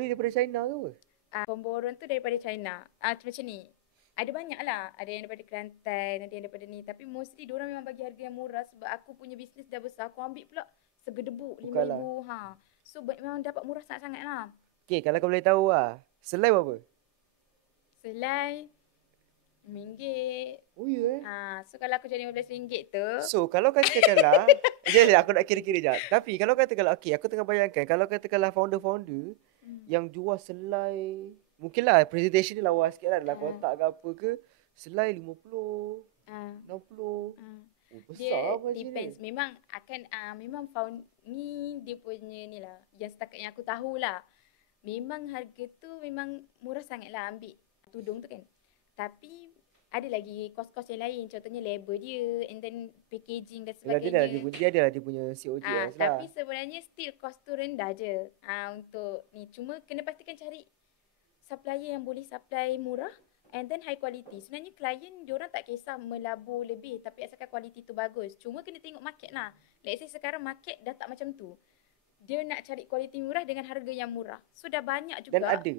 beli daripada China tu apa? Pemborong tu daripada China. Macam ni. Ada banyak lah. Ada yang daripada Kelantan, ada yang daripada ni. Tapi mostly diorang memang bagi harga yang murah sebab aku punya bisnes dah besar. Aku ambil pula segedebuk Bukanlah. RM5,000. So memang dapat murah sangat-sangat lah. Okay, kalau kau boleh tahu selai berapa? Selai RM5. Oh ya So kalau aku jual RM15 tu. So kalau katakanlah sekejap, aku nak kira-kira sekejap. Tapi kalau katakanlah, okay, aku tengah bayangkan, kalau katakanlah founder-founder yang jual selai, mungkinlah presentation dia lawa sikit lah, dalam kotak ke apa ke, selai 50, 60. Oh, besar Dia depends. dia. Memang akan memang ni dia punya ni lah. Yang setakat yang aku tahulah. Memang harga tu memang murah sangat lah ambil tudung tu kan. Tapi ada lagi kos-kos yang lain. Contohnya label dia and then packaging dan sebagainya. Dia adalah dia punya COGS lah. Tapi sebenarnya still kos tu rendah je. Untuk ni. Cuma kena pastikan cari supplier yang boleh supply murah and then high quality. Sebenarnya klien diorang tak kisah melabur lebih tapi asalkan quality tu bagus. Cuma kena tengok market lah. Let's say sekarang market dah tak macam tu. Dia nak cari quality murah dengan harga yang murah. So dah banyak juga. Dan ada.